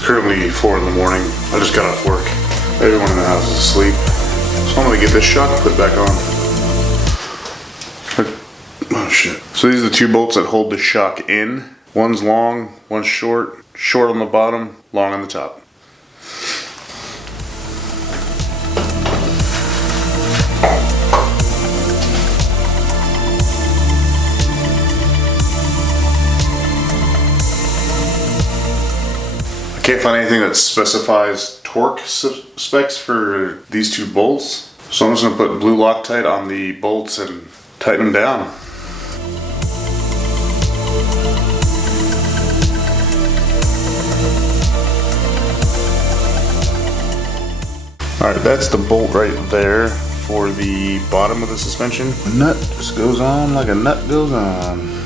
It's currently 4 in the morning. I just got off work. Everyone in the house is asleep. So I'm gonna get this shock put back on. Oh shit. So these are the 2 bolts that hold the shock in. One's long, one's short. Short on the bottom, long on the top. I can't find anything that specifies torque specs for these 2 bolts. So I'm just gonna put blue Loctite on the bolts and tighten them down. Alright, that's the bolt right there for the bottom of the suspension. The nut just goes on like a nut goes on.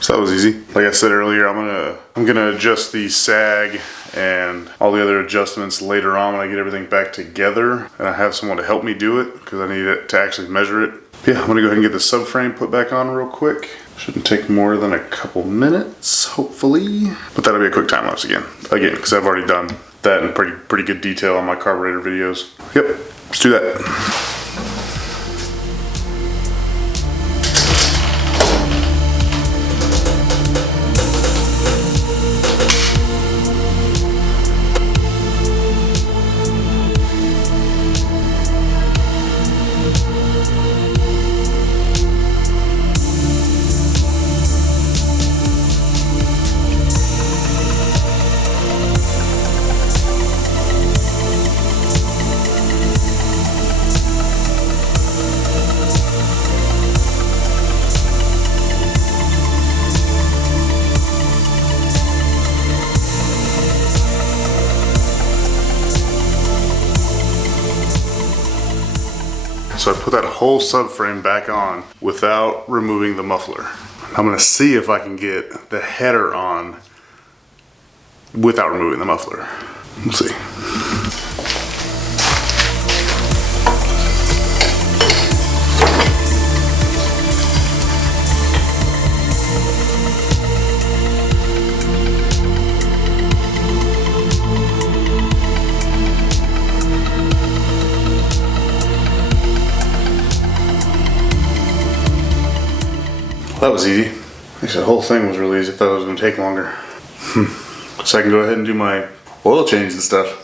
So that was easy. Like I said earlier, I'm gonna adjust the sag and all the other adjustments later on when I get everything back together. And I have someone to help me do it because I need it to actually measure it. Yeah, I'm gonna go ahead and get the subframe put back on real quick. Shouldn't take more than a couple minutes, hopefully. But that'll be a quick time lapse again, because I've already done that in pretty good detail on my carburetor videos. Yep, let's do that. So I put that whole subframe back on without removing the muffler. I'm gonna see if I can get the header on without removing the muffler. We'll see. That was easy. Actually, the whole thing was really easy. I thought it was going to take longer. So I can go ahead and do my oil change and stuff.